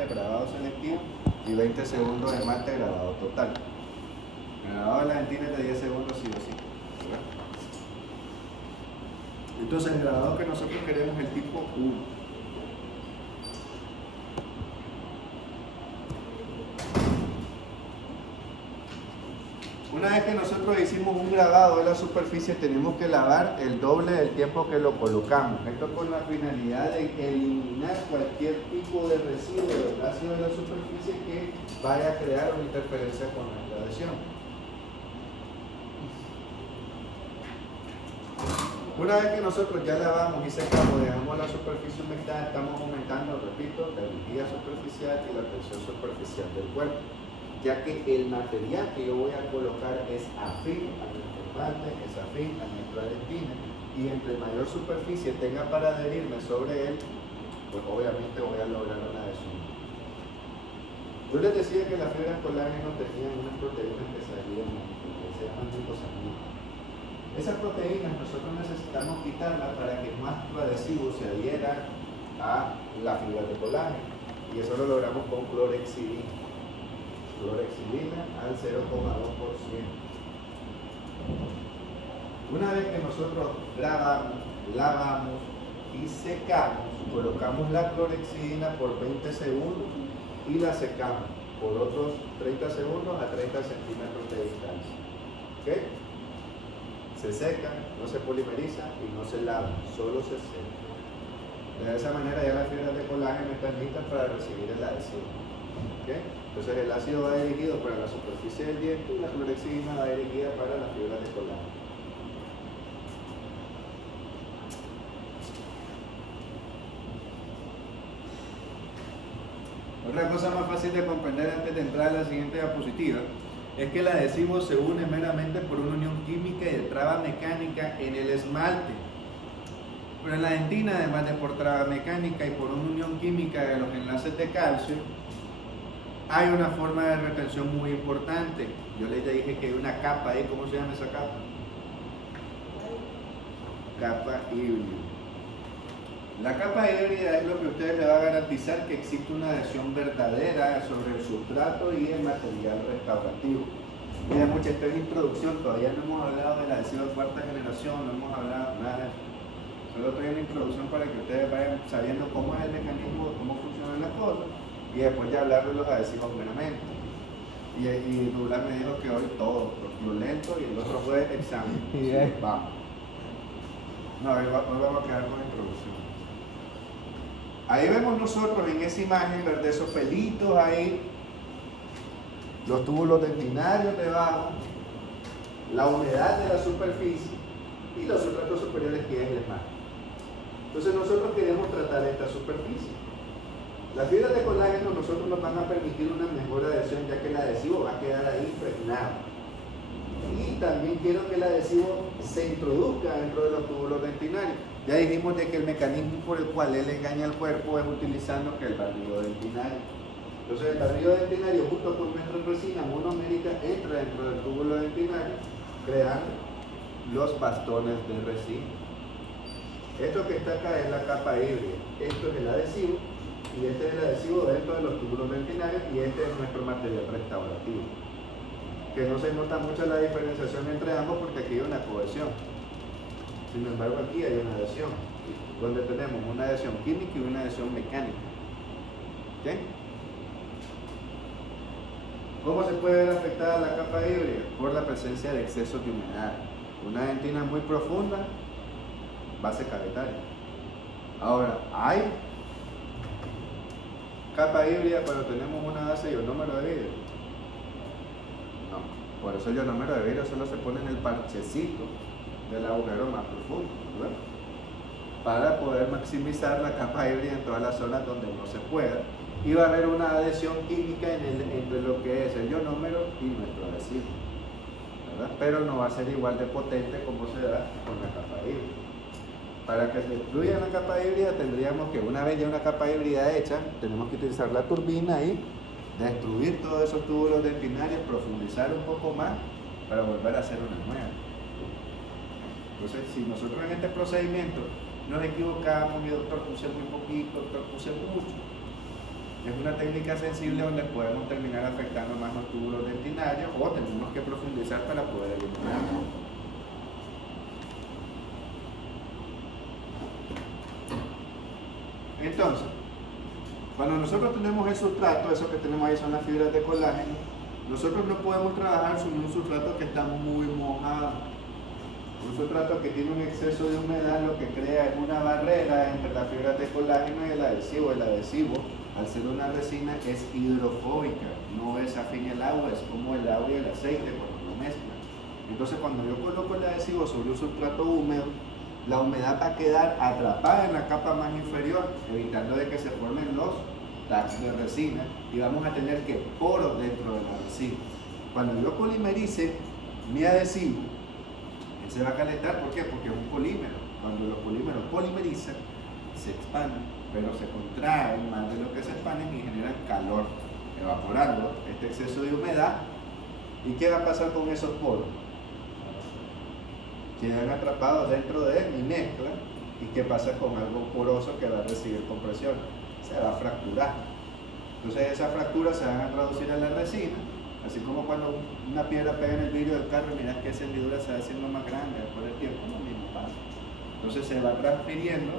de grabado selectivo y 20 segundos de mate de grabado total. El grabado de la dentina es de 10 segundos sí o sí, ¿verdad? Entonces el grabado que nosotros queremos es el tipo 1. Una vez que nosotros hicimos un grabado de la superficie, tenemos que lavar el doble del tiempo que lo colocamos. Esto con la finalidad de eliminar cualquier tipo de residuo del ácido de la superficie que vaya a crear una interferencia con nuestra adhesión. Una vez que nosotros ya lavamos y secamos, dejamos la superficie humectada, estamos aumentando, repito, la rigidez superficial y la tensión superficial del cuerpo, ya que el material que yo voy a colocar es afín a nuestro esmalte, es afín a nuestra dentina, y entre mayor superficie tenga para adherirme sobre él, pues obviamente voy a lograr una adhesión. Yo les decía que las fibras colágeno tenían unas proteínas que salían, que se llaman glicosamina. Esas proteínas nosotros necesitamos quitarlas para que nuestro adhesivo se adhiera a la fibra de colágeno, y eso lo logramos con clorhexidina. Clorhexidina al 0,2%. Una vez que nosotros grabamos, lavamos y secamos, colocamos la clorhexidina por 20 segundos y la secamos por otros 30 segundos a 30 centímetros de distancia. ¿Okay? Se seca, no se polimeriza y no se lava, solo se seca. De esa manera ya las fibras de colágeno están listas para recibir el adhesivo. ¿Okay? Entonces el ácido va dirigido para la superficie del diente y la clorhexidina va dirigida para las fibras de colágeno. Otra cosa más fácil de comprender antes de entrar a la siguiente diapositiva es que el adhesivo se une meramente por una unión química y de traba mecánica en el esmalte. Pero en la dentina, además de por traba mecánica y por una unión química de los enlaces de calcio, hay una forma de retención muy importante. Yo les dije que hay una capa ahí. ¿Cómo se llama esa capa? Capa híbrida. La capa híbrida es lo que a ustedes les va a garantizar que existe una adhesión verdadera sobre el sustrato y el material restaurativo. Mira, mucha, esta es introducción, todavía no hemos hablado del adhesivo de cuarta generación, no hemos hablado nada de eso. Solo estoy en la introducción para que ustedes vayan sabiendo cómo es el mecanismo, cómo funcionan las cosas, y después ya hablar de los adhesivos meramente. Y Douglas me dijo que hoy todo, lo lento, y el otro fue examen. Yeah. Vamos. No, hoy vamos a quedar con la introducción. Ahí vemos nosotros en esa imagen, ¿verdad? Esos pelitos ahí, los túbulos dentinarios debajo, la humedad de la superficie y los sustratos superiores que es el esmalte. Entonces nosotros queremos tratar esta superficie. Las fibras de colágeno nosotros nos van a permitir una mejor adhesión, ya que el adhesivo va a quedar ahí impregnado. Y también quiero que el adhesivo se introduzca dentro de los túbulos dentinarios. Ya dijimos de que el mecanismo por el cual él engaña al cuerpo es utilizando que el barrido dentinario. Entonces el barrido dentinario junto con nuestra resina monomérica entra dentro del túbulo dentinario creando los bastones de resina. Esto que está acá es la capa híbrida, esto es el adhesivo y este es el adhesivo dentro de los túbulos dentinarios y este es nuestro material restaurativo. Que no se nota mucho la diferenciación entre ambos porque aquí hay una cohesión. Sin embargo, aquí hay una adhesión, donde tenemos una adhesión química y una adhesión mecánica. ¿Okay? ¿Cómo se puede ver afectada la capa híbrida? Por la presencia de excesos de humedad. Una dentina muy profunda va a secar el tallo. Ahora, ¿hay capa híbrida cuando tenemos una base y un número de vidrio? No, por eso el ionómero de vidrio solo se pone en el parchecito del agujero más profundo, ¿verdad? Para poder maximizar la capa híbrida en todas las zonas donde no se pueda, y va a haber una adhesión química entre lo que es el ionómero y nuestro adhesivo, ¿verdad? Pero no va a ser igual de potente como se da con la capa híbrida. Para que se destruya la capa híbrida tendríamos que, una vez ya una capa híbrida hecha, tenemos que utilizar la turbina y destruir todos esos túbulos dentinarios, profundizar un poco más para volver a hacer una nueva. Entonces, si nosotros en este procedimiento nos equivocamos, mi doctor puse muy poquito, doctor puse mucho, Es una técnica sensible donde podemos terminar afectando más los túbulos dentinarios o tenemos que profundizar para poder eliminarlo. Entonces, cuando nosotros tenemos el sustrato, eso que tenemos ahí son las fibras de colágeno, nosotros no podemos trabajar sobre un sustrato que está muy mojado. Un sustrato que tiene un exceso de humedad lo que crea es una barrera entre las fibras de colágeno y el adhesivo. El adhesivo, al ser una resina, es hidrofóbica, no es afín al agua, es como el agua y el aceite cuando lo mezclan. Entonces, cuando yo coloco el adhesivo sobre un sustrato húmedo, la humedad va a quedar atrapada en la capa más inferior, evitando de que se formen los tags de resina y vamos a tener que poros dentro del adhesivo. Cuando yo polimerice mi adhesivo, él se va a calentar. ¿Por qué? Porque es un polímero. Cuando los polímeros polimerizan, se expanden, pero se contraen más de lo que se expanden y generan calor, evaporando este exceso de humedad. ¿Y qué va a pasar con esos poros? Quedan atrapados dentro de mi mezcla. ¿Y qué pasa con algo poroso que va a recibir compresión? Se va a fracturar. Entonces esas fracturas se van a traducir a la resina, así como cuando una piedra pega en el vidrio del carro, miras que esa hendidura se va haciendo más grande después del tiempo, lo mismo pasa. Entonces se va transfiriendo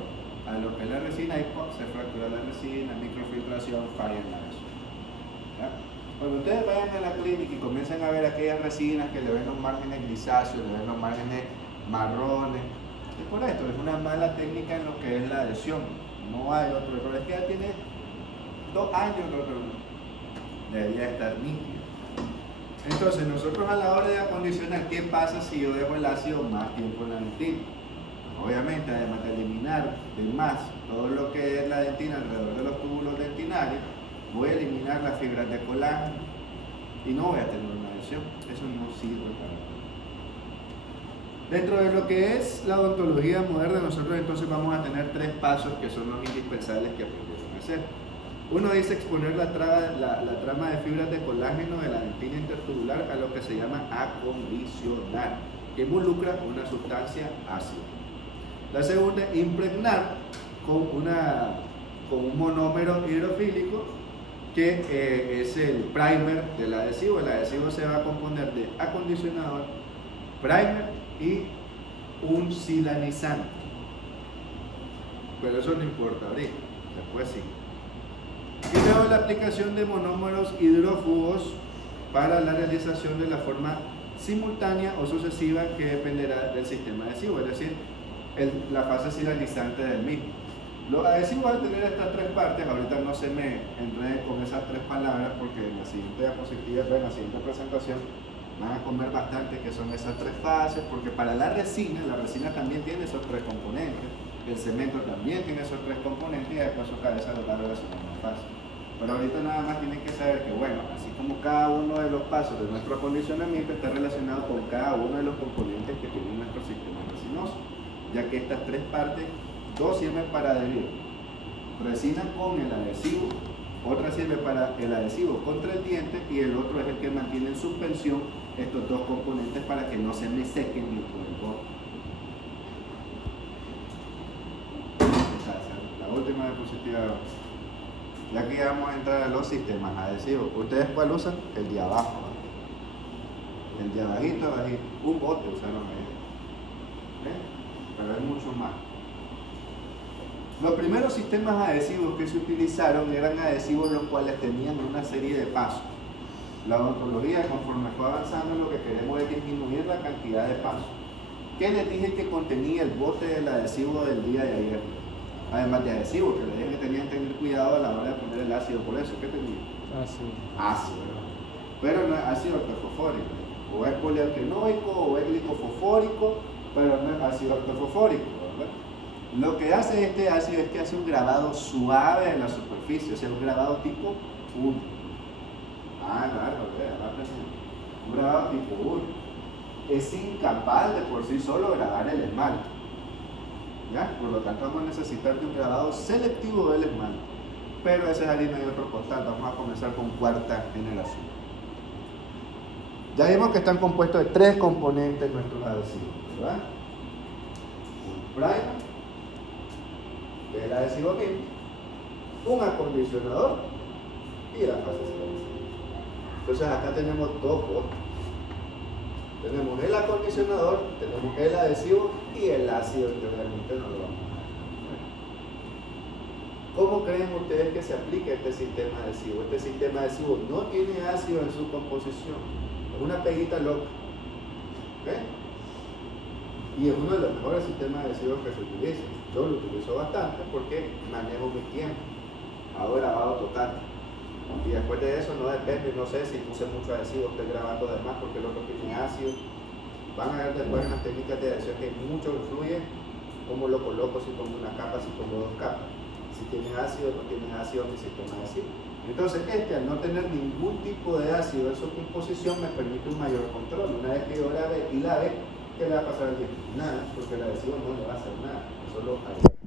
a lo que es la resina y se fractura la resina, microfiltración, falla en la resina. Cuando ustedes vayan a la clínica y comiencen a ver aquellas resinas que le ven los márgenes grisáceos, le ven los márgenes marrones, es por esto, es una mala técnica en lo que es la adhesión. No hay otro error, es que ya tiene 2 años, debería estar nítido. Entonces, nosotros a la hora de acondicionar, ¿qué pasa si yo dejo el ácido más tiempo en la dentina? Obviamente, además de eliminar de más todo lo que es la dentina alrededor de los túbulos dentinarios, voy a eliminar las fibras de colágeno y no voy a tener una adhesión. Eso no sirve para nada. Dentro de lo que es la odontología moderna, nosotros entonces vamos a tener 3 pasos que son los indispensables que aprendieron a hacer. Uno dice exponer la trama de fibras de colágeno de la dentina intertubular a lo que se llama acondicionar, que involucra una sustancia ácida. La segunda, impregnar con un monómero hidrofílico, que es el primer del adhesivo. El adhesivo se va a componer de acondicionador, primer y un silanizante. Pero eso no importa ahorita, después sí. Y luego la aplicación de monómeros hidrófugos para la realización de la forma simultánea o sucesiva que dependerá del sistema adhesivo, es decir, la fase silanizante del mismo. Los adhesivos van a tener estas 3 partes. Ahorita no se me enrede con esas 3 palabras porque en la siguiente diapositiva, en la siguiente presentación, van a comer bastante que son esas 3 fases, porque para la resina también tiene esos 3 componentes, el cemento también tiene esos 3 componentes y después su cabeza lo va a relacionar más fácil. Pero ahorita nada más tienen que saber que, bueno, así como cada uno de los pasos de nuestro acondicionamiento está relacionado con cada uno de los componentes que tiene nuestro sistema resinoso, ya que estas 3 partes, 2 sirven para adherir resina con el adhesivo, otra sirve para el adhesivo contra el diente y el otro es el que mantiene en suspensión estos 2 componentes para que no se me sequen ni por el borde. La última diapositiva. Y aquí vamos a entrar a los sistemas adhesivos. ¿Ustedes cuál usan? El de abajo, ¿no? El de abajito, un bote usaron ahí. Pero hay mucho más. Los primeros sistemas adhesivos que se utilizaron eran adhesivos los cuales tenían una serie de pasos. La odontología, conforme fue avanzando, lo que queremos es disminuir la cantidad de pasos. ¿Qué les dije que contenía el bote del adhesivo del día de ayer? Además de adhesivo, que les dije que tenían que tener cuidado a la hora de poner el ácido. Por eso, ¿qué tenía? Ácido, ¿verdad? Pero no es ácido ortofosfórico. O es polialquenoico o es glicofosfórico, pero no es ácido ortofosfórico, ¿verdad? Lo que hace este ácido es que hace un grabado suave en la superficie, o sea, un grabado tipo 1. Claro, un grabado tipo 1. Es incapaz de por sí solo grabar el esmalte. ¿Ya? Por lo tanto, vamos a necesitar de un grabado selectivo del esmalte. Pero ese es harina y otro costal. Vamos a comenzar con 4ª generación. Ya vimos que están compuestos de 3 componentes nuestros adhesivos, ¿verdad? Un primer, el adhesivo mismo, un acondicionador Entonces acá tenemos dos cosas. Tenemos el acondicionador, tenemos el adhesivo y el ácido que realmente no lo vamos a ver. ¿Cómo creen ustedes que se aplica este sistema adhesivo? Este sistema adhesivo no tiene ácido en su composición, es una peguita loca. ¿Okay? Y es uno de los mejores sistemas adhesivos que se utilizan. Yo lo utilizo bastante porque manejo mi tiempo. Hago grabado total. Y después de eso no depende, no sé si puse mucho adhesivo, estoy grabando de más porque el otro tiene ácido. Van a ver después en las técnicas de adhesión que mucho influye cómo lo coloco, si pongo una capa, si pongo dos capas. Si tienes ácido o no tienes ácido en mi sistema adhesivo. Entonces al no tener ningún tipo de ácido en su composición me permite un mayor control. Una vez que yo lave y lave, ¿qué le va a pasar al tiempo? Nada, porque el adhesivo no le va a hacer nada, solo agregar.